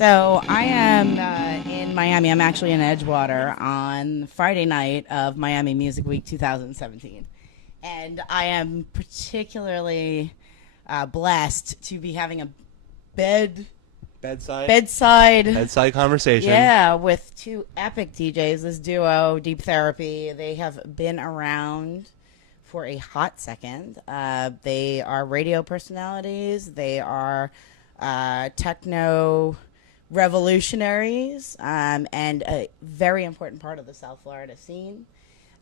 So I am in Miami. I'm actually in Edgewater on Friday night of Miami Music Week 2017. And I am particularly blessed to be having a bedside conversation. Yeah, with two epic DJs. This duo, Deep Therapy, they have been around for a hot second. They are radio personalities. They are techno revolutionaries and a very important part of the South Florida scene.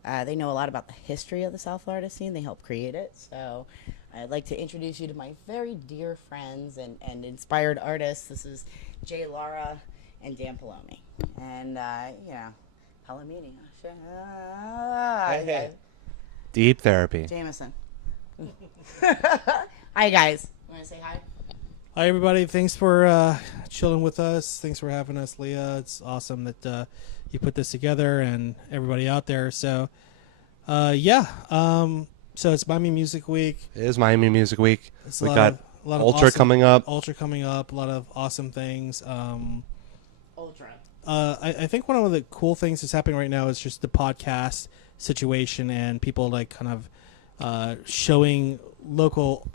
They know a lot about the history of the South Florida scene. They help create it. So I'd like to introduce you to my very dear friends and inspired artists. This is Jay Lara and Dan Palomi. And, Palomini. Hey. Deep Therapy. Jameson. Hi, guys. You want to say hi? Hi, everybody. Thanks for chilling with us. Thanks for having us, Leah. It's awesome that you put this together and everybody out there. So, so it's Miami Music Week. It is Miami Music Week. We got a lot Ultra of coming up. Ultra coming up. A lot of awesome things. Ultra. I think one of the cool things that's happening right now is just the podcast situation and people like kind of showing local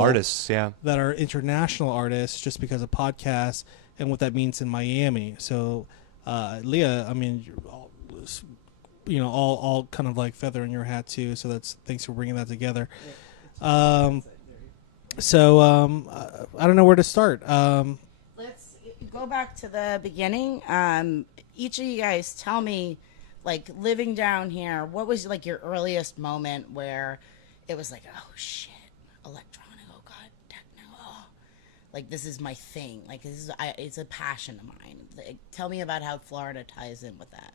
artists, that are international artists just because of podcasts and what that means in Miami. So, Leah, I mean, you're all kind of like feather in your hat too. So thanks for bringing that together. I don't know where to start. Let's go back to the beginning. Each of you guys tell me, like, living down here, what was like your earliest moment where it was like, oh shit, electronic, oh god, techno, oh, like this is my thing, like it's a passion of mine. Like, tell me about how Florida ties in with that.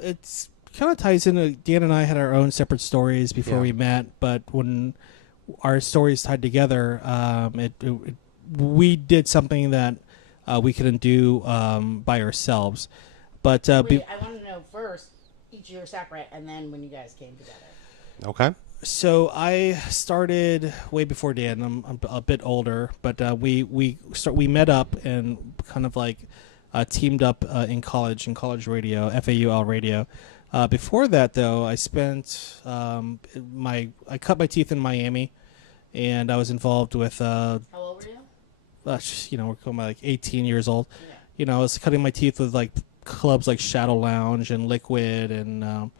It's kind of ties in. Dan and I had our own separate stories before we met, but when our stories tied together, we did something that we couldn't do by ourselves. But wait, I want to know first, each year separate, and then when you guys came together. Okay. So I started way before Dan. I'm a bit older, but we met up and kind of like teamed up in college radio, FAUL radio. Before that, though, I spent I cut my teeth in Miami, and I was involved with. How old were you? We're going by like 18 years old. Yeah. I was cutting my teeth with like clubs like Shadow Lounge and Liquid and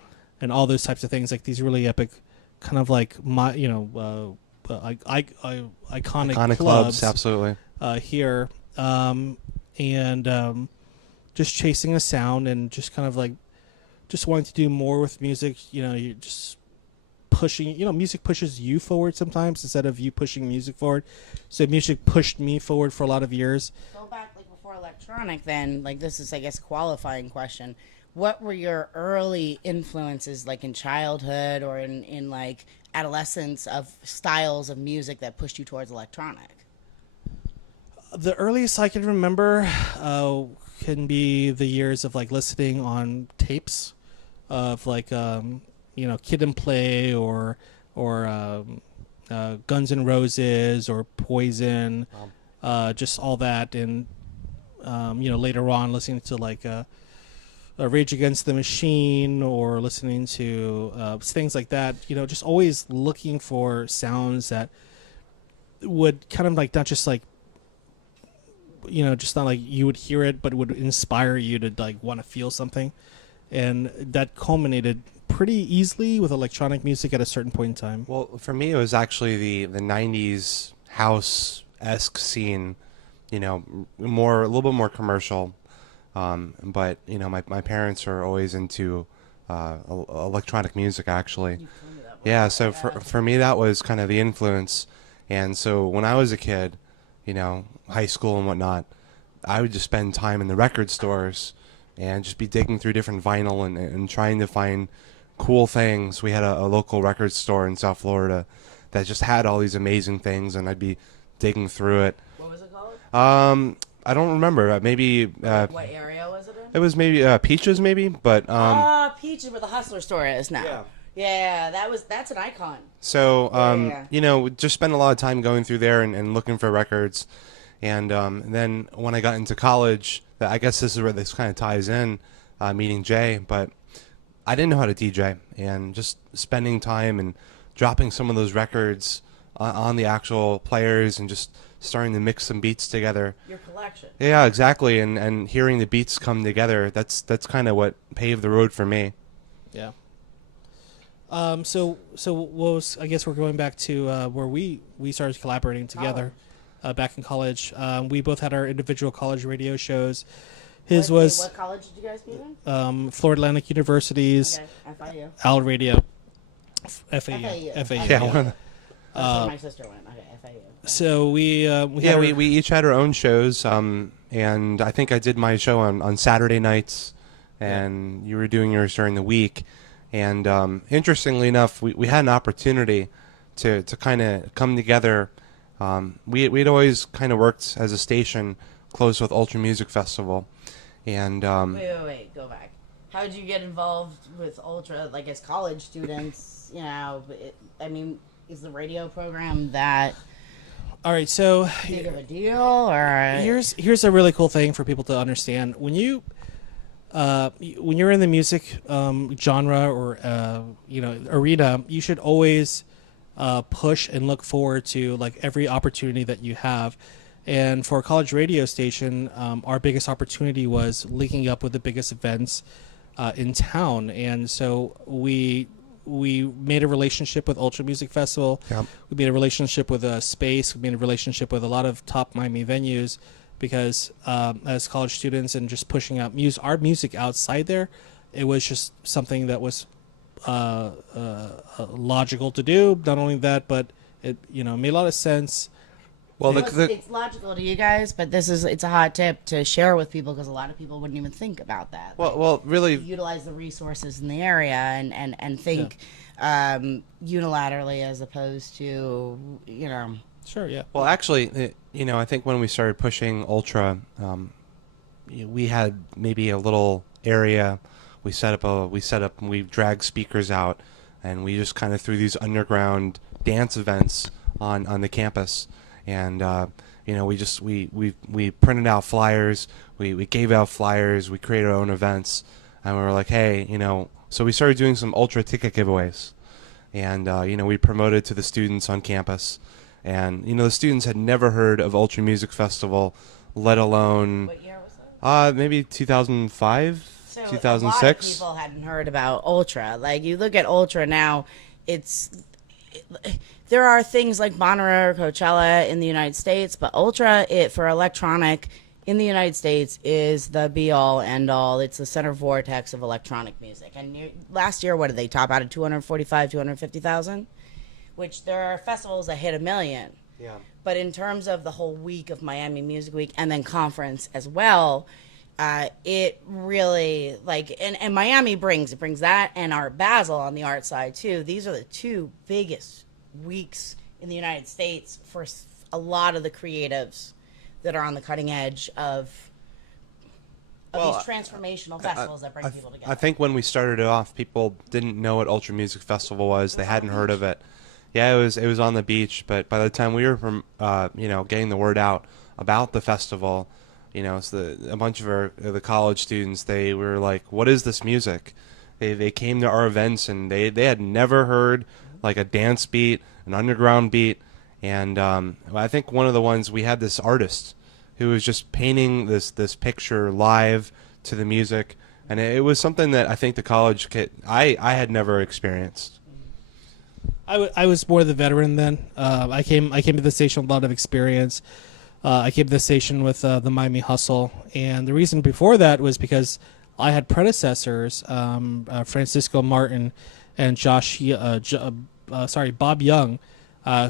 all those types of things, like these really epic kind of like iconic clubs absolutely here, and just chasing a sound and just kind of like just wanting to do more with music. You're just pushing, music pushes you forward sometimes instead of you pushing music forward. So music pushed me forward for a lot of years. Go back like before electronic then, like this is I guess a qualifying question. What were your early influences like in childhood or in like adolescence of styles of music that pushed you towards electronic? The earliest I can remember can be the years of like listening on tapes of like Kid and Play or Guns N' Roses or Poison, just all that, and later on listening to like Rage Against the Machine or listening to things like that. Just always looking for sounds that would kind of like not just like just not like you would hear it, but would inspire you to like want to feel something, and that culminated pretty easily with electronic music at a certain point in time. Well, for me, it was actually the 90s house-esque scene, a little bit more commercial. But, my parents are always into electronic music, actually. Yeah, so for me, that was kind of the influence. And so when I was a kid, high school and whatnot, I would just spend time in the record stores and just be digging through different vinyl and trying to find cool things. We had a local record store in South Florida that just had all these amazing things, and I'd be digging through it. What was it called? I don't remember. Maybe. What area was it in? It was maybe Peaches, maybe, but. Peaches, where the Hustler store is now. Yeah. Yeah, that's an icon. So, just spend a lot of time going through there and looking for records. And then when I got into college, I guess this is where this kind of ties in, meeting Jay, but I didn't know how to DJ, and just spending time and dropping some of those records on the actual players and just starting to mix some beats together. Your collection. Yeah, exactly. And hearing the beats come together, that's kind of what paved the road for me. Yeah. So what was, I guess we're going back to where we started collaborating together back in college. We both had our individual college radio shows. His was what college did you guys meet in? Florida Atlantic University's FIU. Al Radio. FAU. FAU. Yeah. That's where my sister went. Okay, FIU. So we each had our own shows, and I think I did my show on Saturday nights, and you were doing yours during the week. And interestingly enough, we had an opportunity to kind of come together. We'd always kind of worked as a station close with Ultra Music Festival, and Wait, go back. How did you get involved with Ultra, like as college students? You know, is the radio program that all right, so big of a deal, or here's a really cool thing for people to understand. When you're in the music genre or arena, you should always push and look forward to like every opportunity that you have. And for a college radio station, our biggest opportunity was linking up with the biggest events in town, and so we made a relationship with Ultra Music Festival. Yep. We made a relationship with Space. We made a relationship with a lot of top Miami venues because as college students and just pushing out our music outside there, it was just something that was logical to do. Not only that, but it made a lot of sense. well, it's logical to you guys, but it's a hot tip to share with people because a lot of people wouldn't even think about that. really, Utilize the resources in the area and think unilaterally as opposed to Sure, yeah. well, actually, I think when we started pushing Ultra, we had maybe a little area. We dragged speakers out, and we just kind of threw these underground dance events on the campus. And we printed out flyers, we gave out flyers, we created our own events, and we were like, hey, so we started doing some Ultra ticket giveaways, and we promoted to the students on campus, and the students had never heard of Ultra Music Festival, let alone what year was that? maybe 2005, So 2006. a lot of people hadn't heard about Ultra. Like you look at Ultra now, there are things like Monterey or Coachella in the United States, but Ultra, for electronic in the United States, is the be-all, end-all. It's the center vortex of electronic music. And last year, what did they top out at 245, 250,000? Which there are festivals that hit 1 million. Yeah. But in terms of the whole week of Miami Music Week and then conference as well, it really and Miami brings that and Art Basel on the art side too. These are the two biggest weeks in the United States for a lot of the creatives that are on the cutting edge of these transformational festivals that bring people together. I think when we started it off, people didn't know what Ultra Music Festival was. They hadn't heard of it. Yeah, it was on the beach, but by the time we were getting the word out about the festival, so a bunch of the college students, they were like, what is this music? They came to our events and they had never heard like a dance beat, an underground beat, and I think one of the ones we had this artist who was just painting this picture live to the music, and it was something that I think the college kid I had never experienced. I was more the veteran then. I came to the station with a lot of experience. I came to the station with the Miami Hustle, and the reason before that was because I had predecessors, Francisco Martin and Bob Young,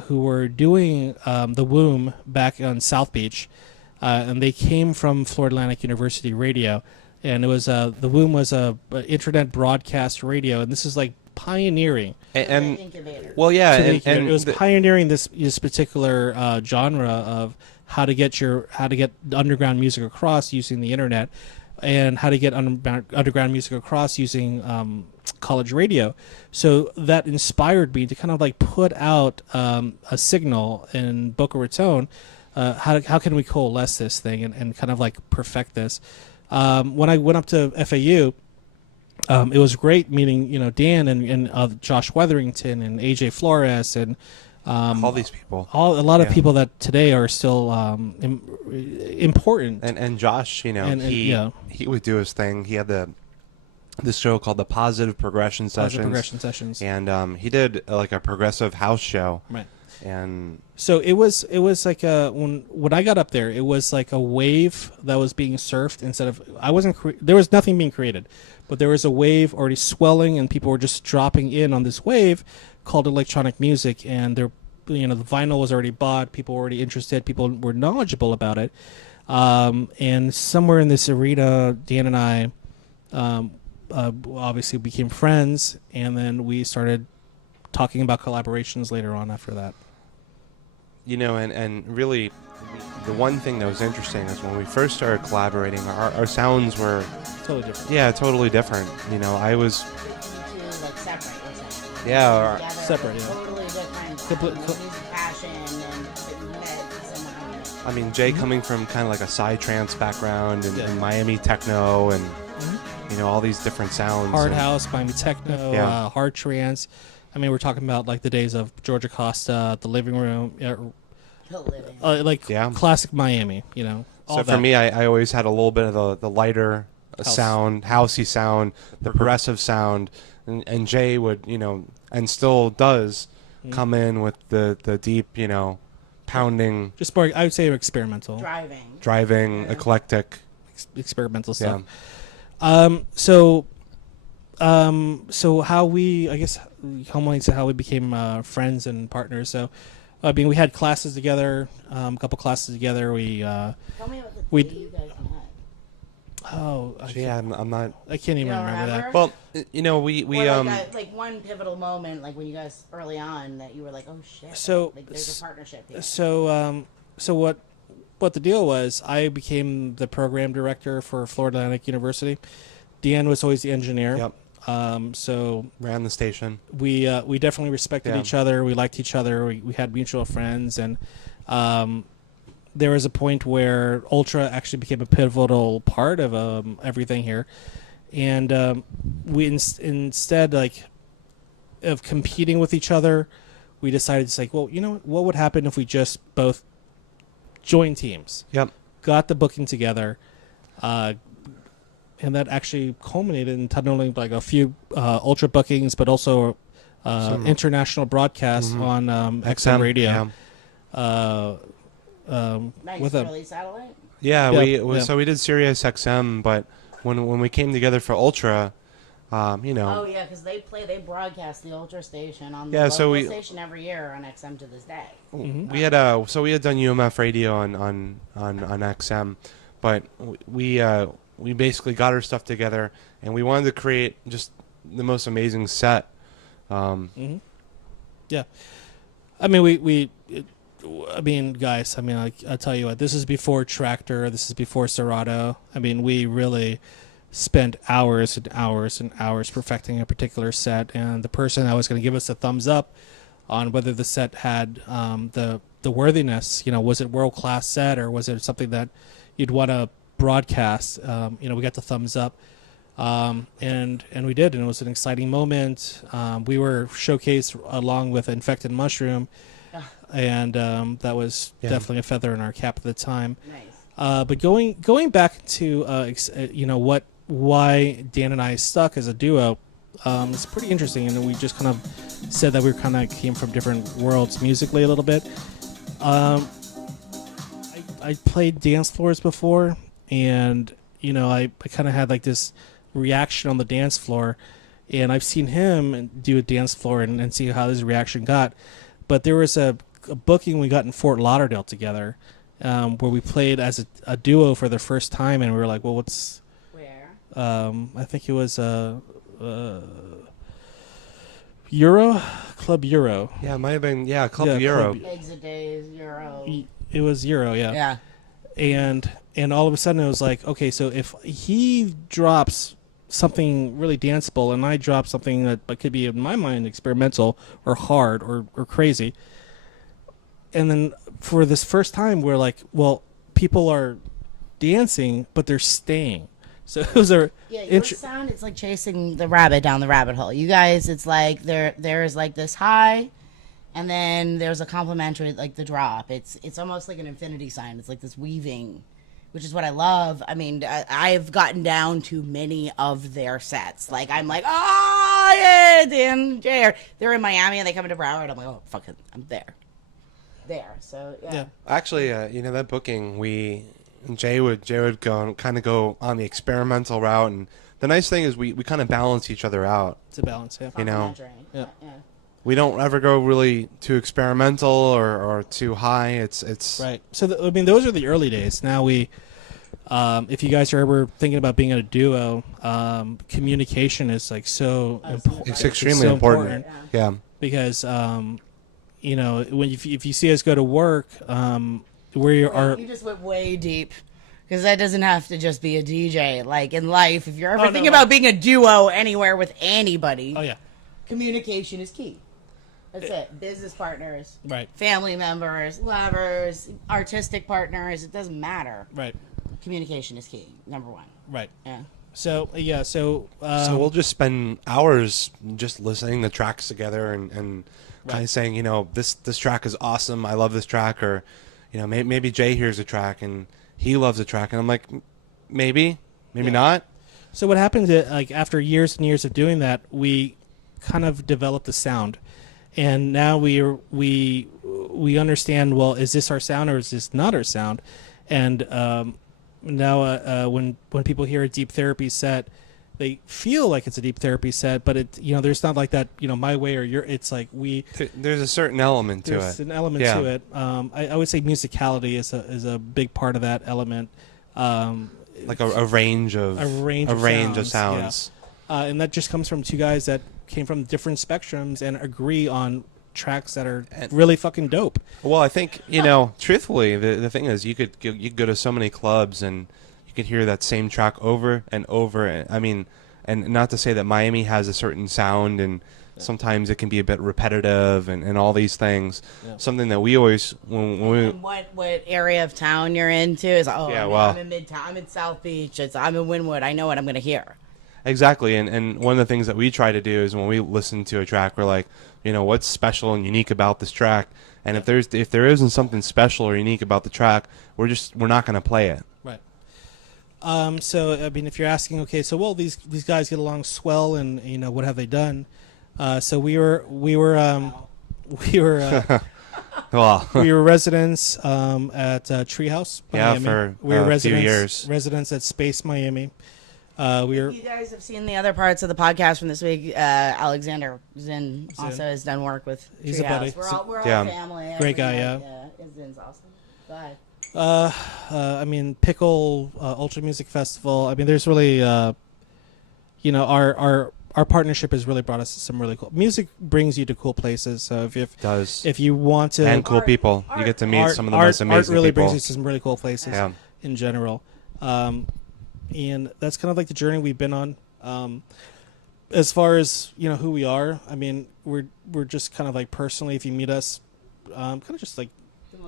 who were doing the Womb back on South Beach, and they came from Florida Atlantic University Radio, and it was the Womb was a internet broadcast radio, and this is like pioneering. And Incubator. well, yeah, It was pioneering this particular genre of how to get underground music across using the internet, and how to get underground music across using college radio. So that inspired me to kind of like put out a signal in Boca Raton how can we coalesce this thing and kind of like perfect this. When I went up to FAU, it was great meeting Dan and Josh Weatherington and AJ Flores and all these people, a lot of Yeah. people that today are still important. and Josh, yeah. he would do his thing. He had this show called the Positive Progression Sessions. And he did like a progressive house show. Right. And So it was like when I got up there, it was like a wave that was being surfed instead of there was nothing being created, but there was a wave already swelling and people were just dropping in on this wave called electronic music, and the vinyl was already bought, people were already interested, people were knowledgeable about it, and somewhere in this arena, Dan and I obviously became friends, and then we started talking about collaborations later on after that. And really, the one thing that was interesting is when we first started collaborating, our sounds were Totally different. Yeah, totally different. I was You two like separate, wasn't it? Yeah, Together, separate, yeah. Totally different. Music passion and you met somewhere. I mean, Jay coming from kind of like a psytrance background and, Yeah. and Miami techno and all these different sounds. Hard and- house, Miami techno, Yeah. hard trance. I mean, we're talking about like the days of Georgia Costa, the living room, like Yeah. classic Miami. All So that. for me, I always had a little bit of the lighter House. sound, housey sound, the progressive sound, and Jay would, and still does come in with the deep, pounding, just more, I would say experimental, driving, eclectic. experimental Yeah. stuff. So how we, I guess, how we became friends and partners. So, I mean, we had classes together, a couple classes together. Tell me about the we- day you guys met. Yeah, I'm not. I can't even You don't remember that. Well, we Or like one pivotal moment, like when you guys early on that you were like, oh shit. So- like there's a partnership here. So what the deal was, I became the program director for Florida Atlantic University. Dan was always the engineer. Yep. So Ran the station. we definitely respected Yeah. each other. We liked each other. We had mutual friends, and there was a point where Ultra actually became a pivotal part of everything here, and we instead like of competing with each other, we decided to say, well, what would happen if we just both joined teams, Yep. got the booking together, and that actually culminated in not only like a few Ultra bookings, but also international broadcasts on XM radio. Yeah. Nice with a early satellite. Yeah, Yeah. So we did Sirius XM, but when we came together for Ultra, Oh yeah, because they broadcast the Ultra station on the Yeah, local so we- station every year on XM to this day. we had done UMF radio on XM, but we basically got our stuff together and we wanted to create just the most amazing set. Yeah, I mean I mean, guys, I mean, I'll tell you what, this is before Tractor, this is before Serato. I mean, we really spent hours and hours and hours perfecting a particular set, and the person that was going to give us a thumbs up on whether the set had the worthiness, was it world-class set or was it something that you'd want to broadcast, we got the thumbs up. And we did, and it was an exciting moment. We were showcased along with Infected Mushroom, and that was definitely a feather in our cap at the time. Nice. But going back to why Dan and I stuck as a duo, it's pretty interesting, and we just kind of said that we kind of came from different worlds musically a little bit. I played dance floors before, and I kind of had like this reaction on the dance floor, and I've seen him do a dance floor and see how his reaction got. But there was a booking we got in Fort Lauderdale together, where we played as a duo for the first time, and we were like, well, what's Where? I think it was Euro Club Euro. Yeah, it might have been Club Yeah, Euro. Club- Eggs a days, Euro. It was Euro, yeah. And all of a sudden it was like, okay, so if he drops something really danceable and I drop something that could be in my mind experimental or hard or crazy, and then for this first time, we're like, well, people are dancing, but they're staying. So it was a your sound. It's like chasing the rabbit down the rabbit hole. You guys, it's like there's like this high, and then there's a complementary, like the drop. It's almost like an infinity sign. It's like this weaving, which is what I love. I mean, I've gotten down to many of their sets. Like, I'm like, oh, yeah, Dan, Jay. They're in Miami, and they come into Broward. I'm like, oh, fuck it, I'm there. So, yeah. Actually, that booking, Jay would go and kind of go on the experimental route. And the nice thing is we kind of balance each other out. It's a balance, yeah. Yeah. We don't ever go really too experimental or too high. It's right. So those are the early days. Now we, if you guys are ever thinking about being in a duo, communication is like so important. It's extremely important. Yeah. Because when if you see us go to work, you just went way deep. Because that doesn't have to just be a DJ. Like in life, if you're ever thinking about being a duo anywhere with anybody, communication is key. That's it. Business partners, right? Family members, lovers, artistic partners. It doesn't matter. Right. Communication is key. Number one. Right. Yeah. So so we'll just spend hours just listening to tracks together and kind of saying, this track is awesome. I love this track, or maybe Jay hears a track and he loves a track, and I'm like, maybe not. So what happened to, like, after years and years of doing that, we kind of developed a sound. And now we understand, well, is this our sound or is this not our sound? And now when people hear a deep therapy set, they feel like it's a deep therapy set, but there's not like that, my way or your. It's like there's a certain element to it. There's an element to it. I would say musicality is a big part of that element. Like a range of sounds. Yeah. And that just comes from two guys that came from different spectrums and agree on tracks that are really fucking dope. Well, I think truthfully, the thing is, you could go to so many clubs and you could hear that same track over and over. I mean, and not to say that Miami has a certain sound, and sometimes it can be a bit repetitive and all these things. Yeah. Something that we always when we what area of town you're into is I'm in Midtown, I'm in South Beach, I'm in Wynwood. I know what I'm going to hear. Exactly, and one of the things that we try to do is when we listen to a track, we're like, what's special and unique about this track? And if there isn't something special or unique about the track, we're not going to play it. Right. So I mean, if you're asking, okay, so these guys get along swell, and what have they done? So we were we were residents at Treehouse Miami. For a few years. Residents at Space Miami. You guys have seen the other parts of the podcast from this week. Alexander Zinn also has done work with Treehouse. He's a buddy. We're all family. Great guy, Zinn's awesome. Go ahead. I mean, Pickle Ultra Music Festival. I mean, there's really, our partnership has really brought us to some really cool music. Brings you to cool places. So if you want to, and cool people, you get to meet some of the most amazing people. Art really people. brings you to some really cool places in general. And that's kind of like the journey we've been on. As far as who we are, I mean, we're just kind of like personally, if you meet us, kind of just like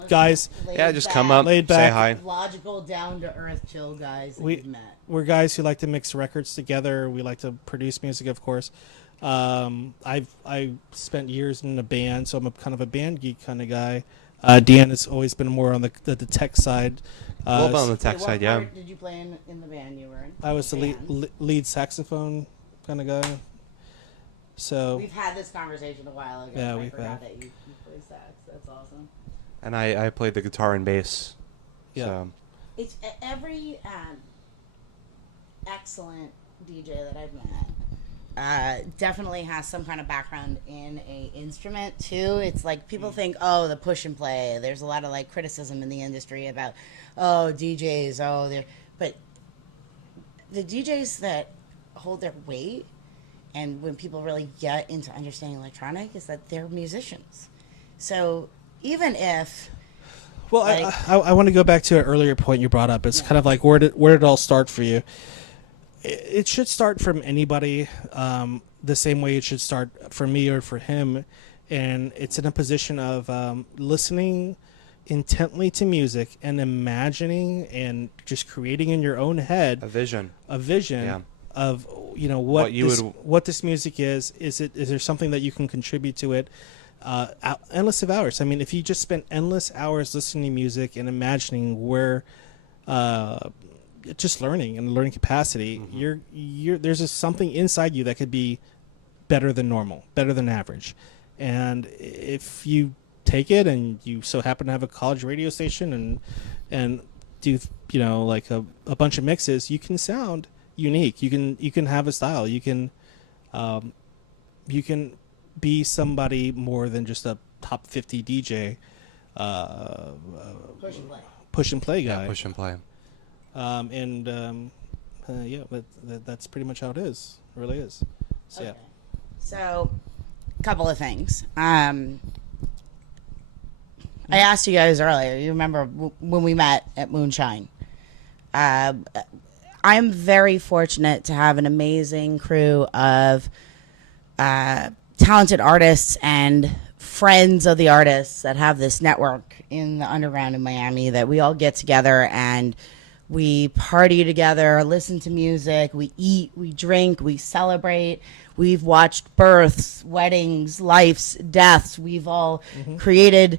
guys. Just come up, laid back, say hi. Logical, down to earth, chill guys that you've met. We're guys who like to mix records together. We like to produce music, of course. I spent years in a band, so I'm kind of a band geek kind of guy. Dan has always been more on the tech side. A little bit on the tech side, yeah. What did you play in the band you were in? I was the lead saxophone kind of guy. So we've had this conversation a while ago. Yeah, I forgot that you play sax. That's awesome. And I played the guitar and bass. Yeah. So. It's every excellent DJ that I've met definitely has some kind of background in a instrument too. It's like people think, the push and play. There's a lot of like criticism in the industry about, DJs, but the DJs that hold their weight, and when people really get into understanding electronic, is that they're musicians. So even if, I want to go back to an earlier point you brought up. It's kind of like where did it all start for you? It should start from anybody, the same way it should start for me or for him, and it's in a position of listening intently to music and imagining and just creating in your own head A vision. yeah. Of what this music is. Is there something that you can contribute to it? Endless of hours. I mean, if you just spend endless hours listening to music and imagining where, just learning and learning capacity, there's just something inside you that could be better than normal, better than average. And if you take it and you so happen to have a college radio station and do like a bunch of mixes, you can sound unique. You can have a style. You can be somebody more than just a top 50 DJ push and play guy. Yeah, push and play. That's pretty much how it is. It really is. So, Okay. yeah. So, a couple of things. I asked you guys earlier. You remember when we met at Moonshine? I'm very fortunate to have an amazing crew of talented artists and friends of the artists that have this network in the underground in Miami that we all get together and we party together, listen to music, we eat, we drink, we celebrate. We've watched births, weddings, lives, deaths. We've all created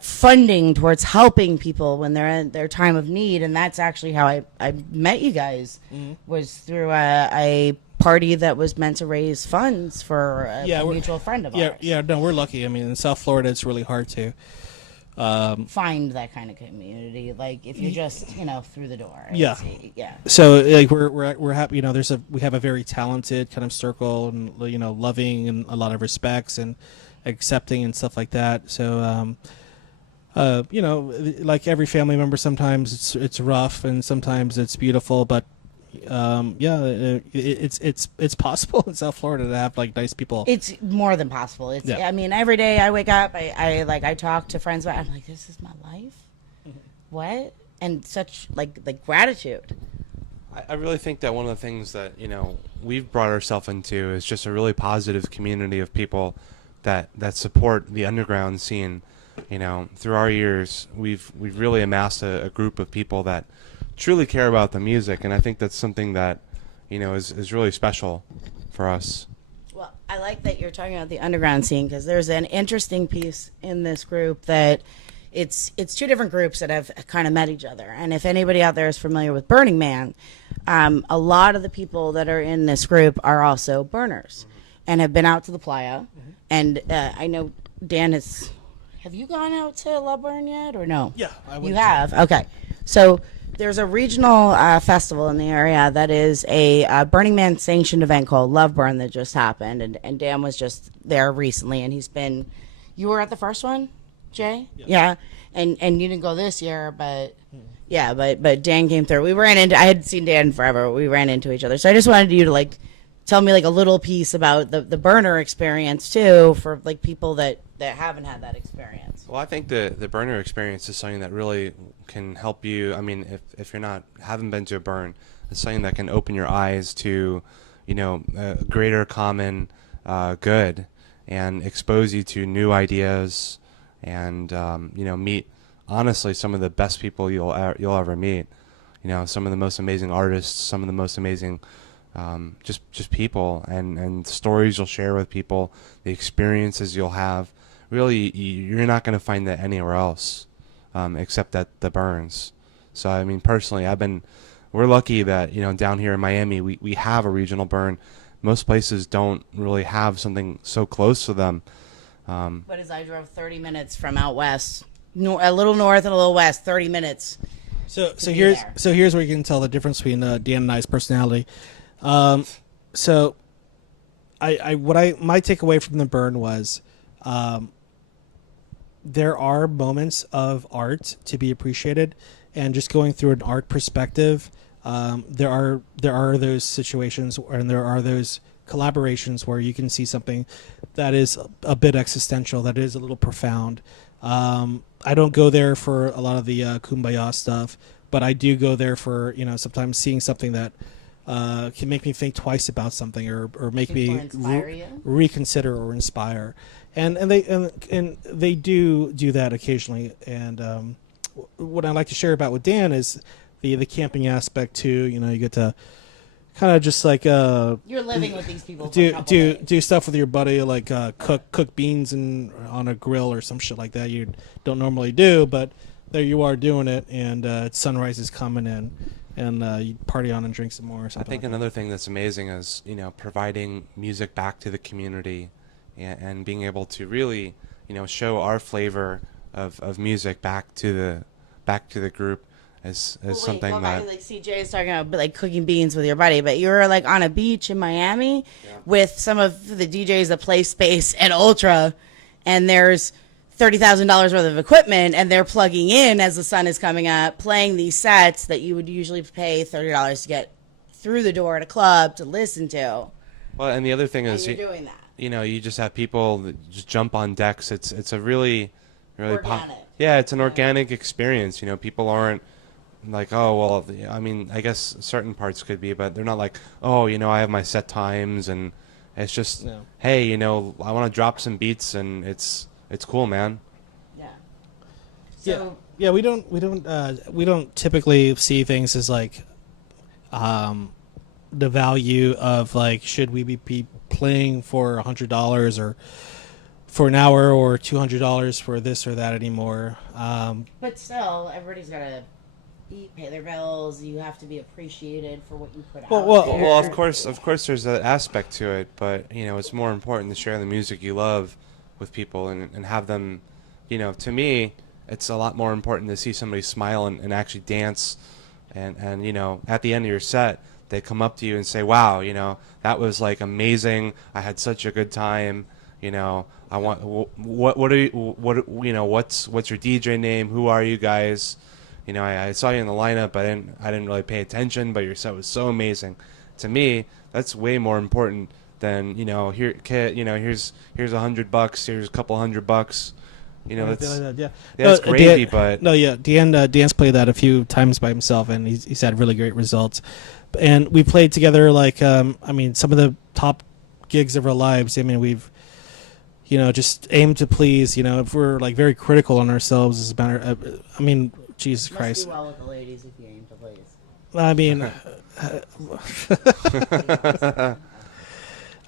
funding towards helping people when they're in their time of need. And that's actually how I met you guys, was through a party that was meant to raise funds for a mutual friend of ours. Yeah, no, we're lucky. I mean, in South Florida, it's really hard to find that kind of community, like if you're just through the door. Yeah. Yeah. So like we're happy. We have a very talented kind of circle, and loving and a lot of respects and accepting and stuff like that. So like every family member, sometimes it's rough and sometimes it's beautiful, but it's possible in South Florida to have like nice people. It's more than possible. I mean, every day I wake up, I talk to friends about. I'm like, this is my life. What? And such like gratitude. I really think that one of the things that we've brought ourselves into is just a really positive community of people that support the underground scene. Through our years, we've really amassed a group of people that truly care about the music, and I think that's something that is really special for us. Well, I like that you're talking about the underground scene, because there's an interesting piece in this group that it's two different groups that have kind of met each other. And if anybody out there is familiar with Burning Man, a lot of the people that are in this group are also burners and have been out to the playa. And I know Dan has. Have you gone out to La Burn yet, or no? Yeah, I would. You have? Okay. So there's a regional festival in the area that is a Burning Man sanctioned event called Love Burn that just happened, and Dan was just there recently, and he's been. You were at the first one, Jay? Yeah. And you didn't go this year, but yeah, but Dan came through. I hadn't seen Dan forever. We ran into each other, so I just wanted you to tell me a little piece about the burner experience too, for people that haven't had that experience. Well, I think the burner experience is something that really can help you. I mean, if you're haven't been to a burn, it's something that can open your eyes to, a greater common good, and expose you to new ideas, and meet honestly some of the best people you'll ever meet. Some of the most amazing artists, some of the most amazing just people, and stories you'll share with people, the experiences you'll have. Really, you're not going to find that anywhere else, except at the burns. So, I mean, personally, we're lucky that, down here in Miami, we have a regional burn. Most places don't really have something so close to them. But as I drove 30 minutes from out west, a little north and a little west, 30 minutes. So here's where you can tell the difference between Dan and I's personality. My takeaway from the burn was, there are moments of art to be appreciated, and just going through an art perspective, there are those situations and there are those collaborations where you can see something that is a bit existential, that is a little profound. I don't go there for a lot of the kumbaya stuff, but I do go there for sometimes seeing something that can make me think twice about something, or make People me inspire you? reconsider or inspire. And they do that occasionally. And what I like to share about with Dan is the camping aspect too. You know, you get to kind of just like You're living with these people. For a couple days. do stuff with your buddy, like cook beans on a grill or some shit like that you don't normally do, but there you are doing it, and sunrise is coming in, and you party on and drink some more. Or something I think like another thing that's amazing is, you know, providing music back to the community, and being able to really, you know, show our flavor of music back to the group as something go that back, like CJ is talking about, like cooking beans with your buddy, but you were like on a beach in Miami with some of the DJs that play Space and Ultra, and there's $30,000 worth of equipment, and they're plugging in as the sun is coming up, playing these sets that you would usually pay $30 to get through the door at a club to listen to. Well, and the other thing And is, you're doing that. you know, you just have people that just jump on decks. It's a really Organic. yeah, it's an organic experience. You know, people aren't like, oh, well, I mean, I guess certain parts could be, but they're not like, oh, you know, I have my set times, and it's just, No. hey, you know, I want to drop some beats, and it's cool, man. Yeah. Yeah, So yeah. We don't typically see things as like, the value of like, should we be playing for $100 or for an hour or $200 for this or that anymore. but still, everybody's got to eat, pay their bills. You have to be appreciated for what you put out there. Well, of course, there's that aspect to it, but you know, it's more important to share the music you love with people and have them, you know, to me, it's a lot more important to see somebody smile and actually dance, and you know, at the end of your set, they come up to you and say, wow, you know, that was like amazing. I had such a good time. You know, I want what are you, what you know, what's your DJ name? Who are you guys? You know, I saw you in the lineup. I didn't really pay attention, but your set was so amazing. To me, that's way more important than, you know, here, kid, you know, here's $100, here's a couple $100. You know, that's yeah. that's No, gravy, Dan, but no, yeah. Dan's played that a few times by himself, and he's had really great results. And we played together like, I mean, some of the top gigs of our lives. I mean, we've, you know, just aimed to please. You know, if we're like very critical on ourselves, as a matter. I mean, Jesus Must Christ. do well with the ladies if you aim to please. I mean,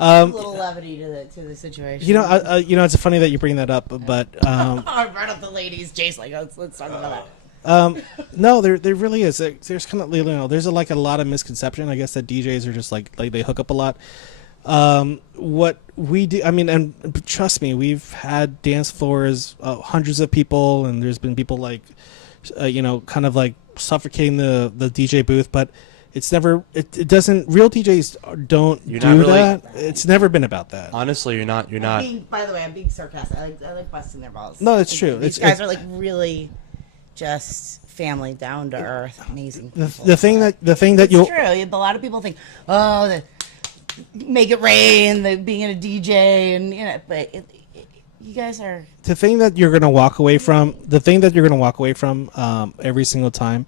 A little levity to the situation. you know, you know, it's funny that you bring that up, but I brought up the ladies. Jace, like, let's talk about that. no, there really is. There's kind of, you know, there's a lot of misconception. I guess that DJs are just like they hook up a lot. What we do, I mean, and trust me, we've had dance floors, hundreds of people, and there's been people like, you know, kind of like suffocating the DJ booth, but it's never, it doesn't, real DJs don't You're do not really- that. It's never been about that. honestly, you're not. By the way, I'm being sarcastic. I like busting their balls. No, it's true. These It's- guys are like really just family, down to earth, amazing. The thing that It's you'll, true. A lot of people think, oh, make it rain, being a DJ, and you know, but you guys are. the thing that you're going to walk away from, every single time,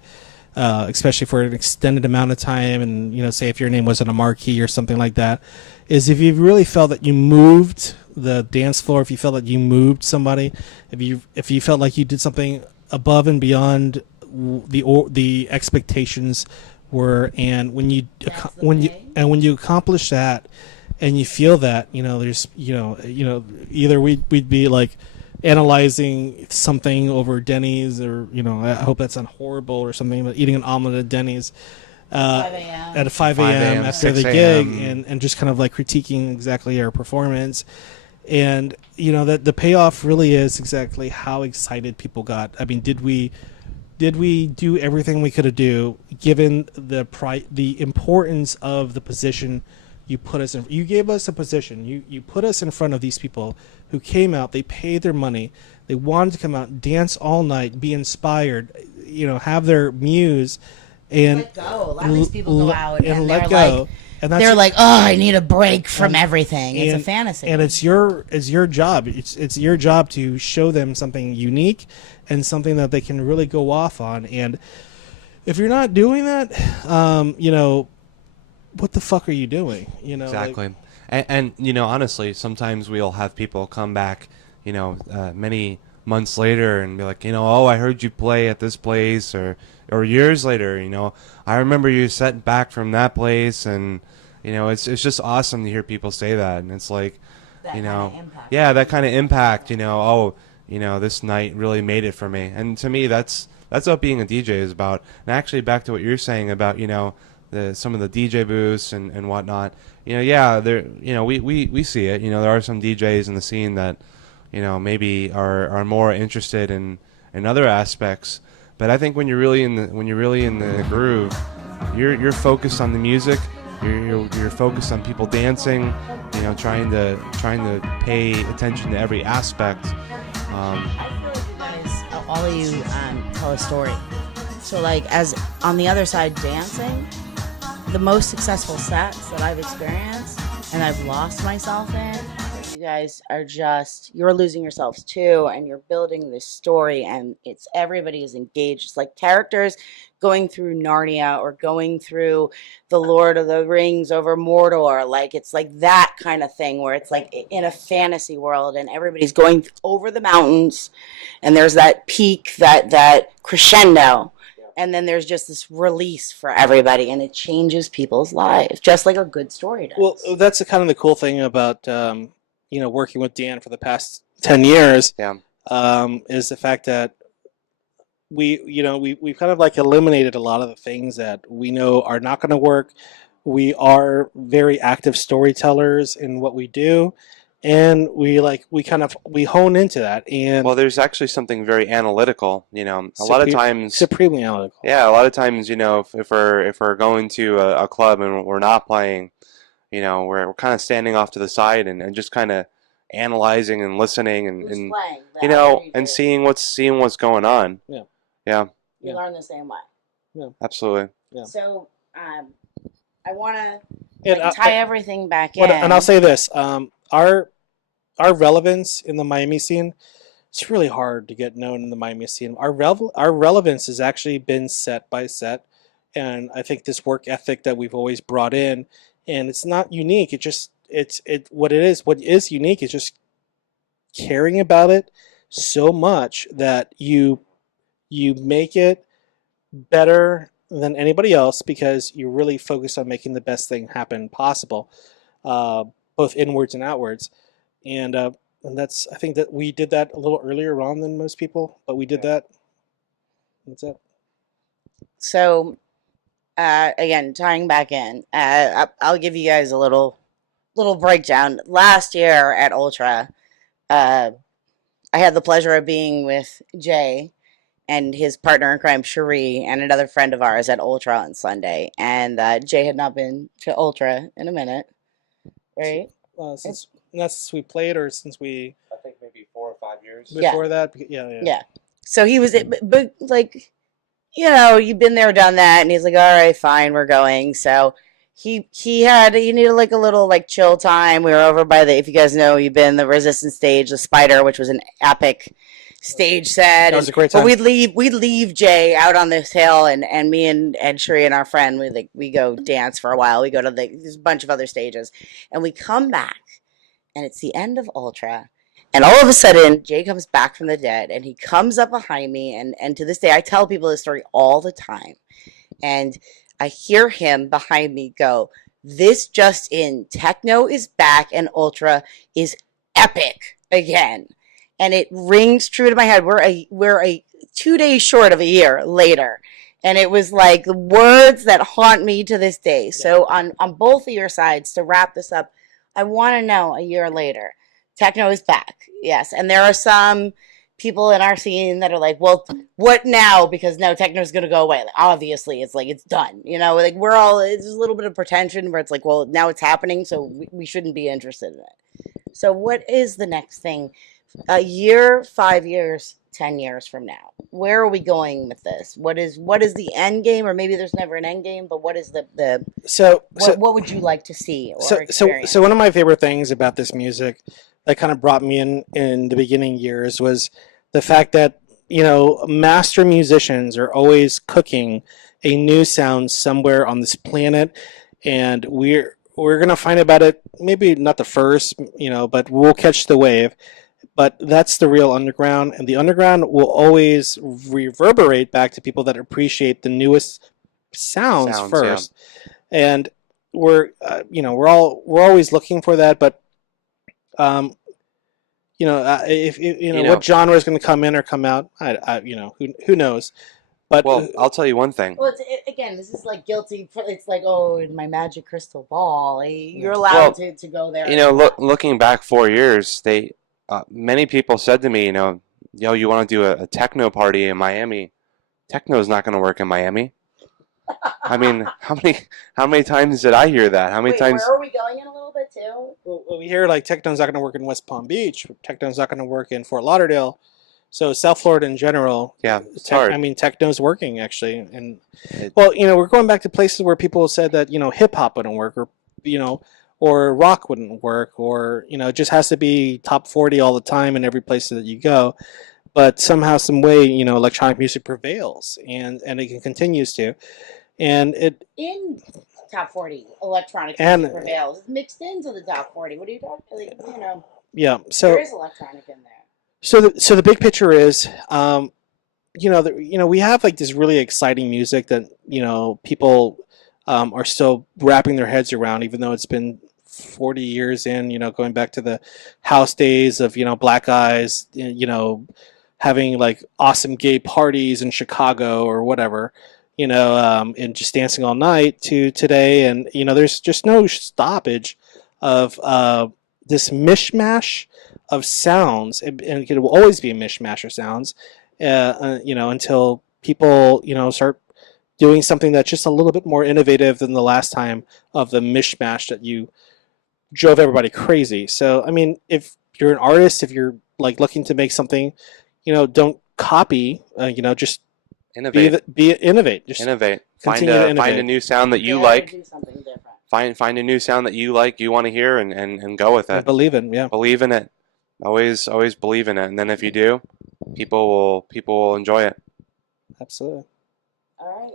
especially for an extended amount of time, and, you know, say if your name wasn't a marquee or something like that, is if you really felt that you moved the dance floor, if you felt that you moved somebody, if you felt like you did something above and beyond the expectations were, and when you accomplish that, and you feel that, you know, there's, you know, either we'd be like analyzing something over Denny's, or, you know, I hope that's not horrible or something, but eating an omelet at Denny's 5 a.m. at 5 5 a.m. a.m., after the 6 gig, a.m. and just kind of like critiquing exactly our performance. And, you know, that the payoff really is exactly how excited people got. I mean, did we do everything we could do, given the importance of the position you put us in? You gave us a position. You put us in front of these people who came out. They paid their money. They wanted to come out, dance all night, be inspired, you know, have their muse, and Let go. A lot of these people go out and let they're go. like, And that's, they're like, oh, I need a break from everything. It's a and- fantasy. and it's your job. It's your job to show them something unique and something that they can really go off on. And if you're not doing that, you know, what the fuck are you doing? You know, Exactly. And you know, honestly, sometimes we'll have people come back, you know, many months later and be like, you know, oh, I heard you play at this place, or years later, you know, I remember you set back from that place, and you know, it's just awesome to hear people say that, and it's like, That you kinda know, impact. yeah, that kind of impact, you know, oh, you know, this night really made it for me, and to me, that's what being a DJ is about. And actually, back to what you're saying about, you know, some of the DJ booths and whatnot. You know, yeah, there, you know, we see it. You know, there are some DJs in the scene that, you know, maybe are more interested in other aspects. But I think when you're really in the groove, you're focused on the music. You're focused on people dancing. You know, trying to pay attention to every aspect. I feel like you guys, all of you, tell a story. So, like, as on the other side, dancing, the most successful sets that I've experienced and I've lost myself in, you guys are you're losing yourselves too, and you're building this story, and it's everybody is engaged. It's like characters going through Narnia or going through the Lord of the Rings over Mordor. Like, it's like that kind of thing where it's like in a fantasy world, and everybody's going over the mountains, and there's that peak, that crescendo. And then there's just this release for everybody, and it changes people's lives, just like a good story does. well, that's the kind of the cool thing about you know, working with Dan for the past 10 years. Yeah. Is the fact that we've kind of like eliminated a lot of the things that we know are not going to work. We are very active storytellers in what we do, and we hone into that. And Well, there's actually something very analytical. You know, a lot of times, supremely analytical. yeah, a lot of times, you know, if we're going to a club and we're not playing, you know, we're kind of standing off to the side and just kind of analyzing and listening and Playing, you know, and seeing what's going on. Yeah. Yeah, you learn the same way. absolutely. Yeah. So, I want to And tie everything back in. and I'll say this: our relevance in the Miami scene, it's really hard to get known in the Miami scene. Our relevance has actually been set by set, and I think this work ethic that we've always brought in, and it's not unique. What is unique is just caring about it so much that you make it better than anybody else because you really focus on making the best thing happen possible, both inwards and outwards. And that's, I think that we did that a little earlier on than most people, but we did that. That's it. So, again, tying back in, I'll give you guys a little breakdown. Last year at Ultra, I had the pleasure of being with Jay and his partner in crime, Cherie, and another friend of ours at Ultra on Sunday. And Jay had not been to Ultra in a minute, right? Since we played, or since we I think maybe 4 or 5 years before that. Yeah. So he was, but like, you know, you've been there, done that, and he's like, all right, fine, we're going. So he needed like a little like chill time. We were over by if you guys know, you've been the Resistance stage, the Spider, which was an epic stage set. That was a great time. But we'd leave Jay out on this hill, and me and Sheree and our friend, we go dance for a while. We go to there's a bunch of other stages, and we come back, and it's the end of Ultra. And all of a sudden, Jay comes back from the dead, and he comes up behind me, and to this day, I tell people this story all the time. And I hear him behind me go, "This just in, techno is back, and Ultra is epic again." And it rings true to my head. We're a 2 days short of a year later. And it was like the words that haunt me to this day. So on both of your sides, to wrap this up, I want to know a year later, techno is back. Yes. And there are some people in our scene that are like, well, what now? Because no, techno is going to go away. Like, obviously, it's like, it's done. You know, like it's a little bit of pretension where it's like, well, now it's happening, so we shouldn't be interested in it. So what is the next thing? A year, 5 years, 10 years from now, where are we going with this? What is the end game? Or maybe there's never an end game, but what is what would you like to see or experience? So one of my favorite things about this music that kind of brought me in the beginning years was the fact that, you know, master musicians are always cooking a new sound somewhere on this planet, and we're gonna find about it. Maybe not the first, but we'll catch the wave. But that's the real underground, and the underground will always reverberate back to people that appreciate the newest sounds first. And we're always looking for that, but if what genre is going to come in or come out, who knows. But well, I'll tell you one thing. Well, again, this is like guilty. It's like, oh, my magic crystal ball. You're allowed to go there. Looking back 4 years, many people said to me, yo, you want to do a techno party in Miami? Techno is not going to work in Miami. I mean, how many times did I hear that? How many times? Where are we going in a little bit too? Well, we hear like techno's not going to work in West Palm Beach. Techno's not going to work in Fort Lauderdale. So South Florida in general, it's hard. I mean, techno's working actually, and we're going back to places where people said that hip hop wouldn't work, or rock wouldn't work, or it just has to be top 40 all the time in every place that you go. But somehow, some way, electronic music prevails, and it continues to, and it in top 40 electronic music prevails. It's mixed into the top 40. What are you talking? Yeah, so there is electronic in there. So the big picture is, we have like this really exciting music that people are still wrapping their heads around, even though it's been 40 years in. Going back to the house days of Black Eyes, having like awesome gay parties in Chicago or whatever, and just dancing all night to today, and there's just no stoppage of this mishmash of sounds, and it will always be a mishmash of sounds, until people, start doing something that's just a little bit more innovative than the last time of the mishmash that you drove everybody crazy. So, I mean, if you're an artist, if you're like looking to make something, don't copy, just innovate. Innovate. Just innovate. Find a new sound that you like. Do something different. Find a new sound that you like, you want to hear, and go with it. And believe in it. Always believe in it, and then if you do, people will enjoy it. Absolutely. All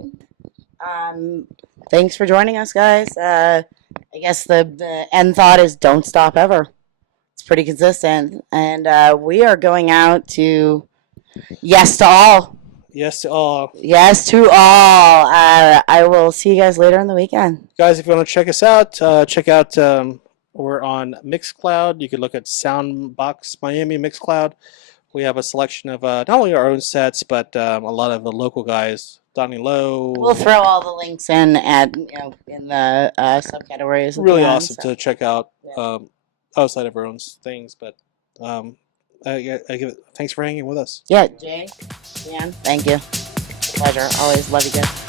right. Thanks for joining us, guys. I guess the end thought is don't stop ever. It's pretty consistent, and we are going out to yes to all. Yes to all. Yes to all. I will see you guys later in the weekend. Guys, if you want to check us out, check out. We're on Mixcloud. You can look at Soundbox Miami Mixcloud. We have a selection of not only our own sets, but a lot of the local guys. Donnie Lowe. We'll throw all the links in in the subcategories. Really awesome to check out outside of our own things. But thanks for hanging with us. Yeah, Jay, Dan, thank you. Pleasure. Always love you guys.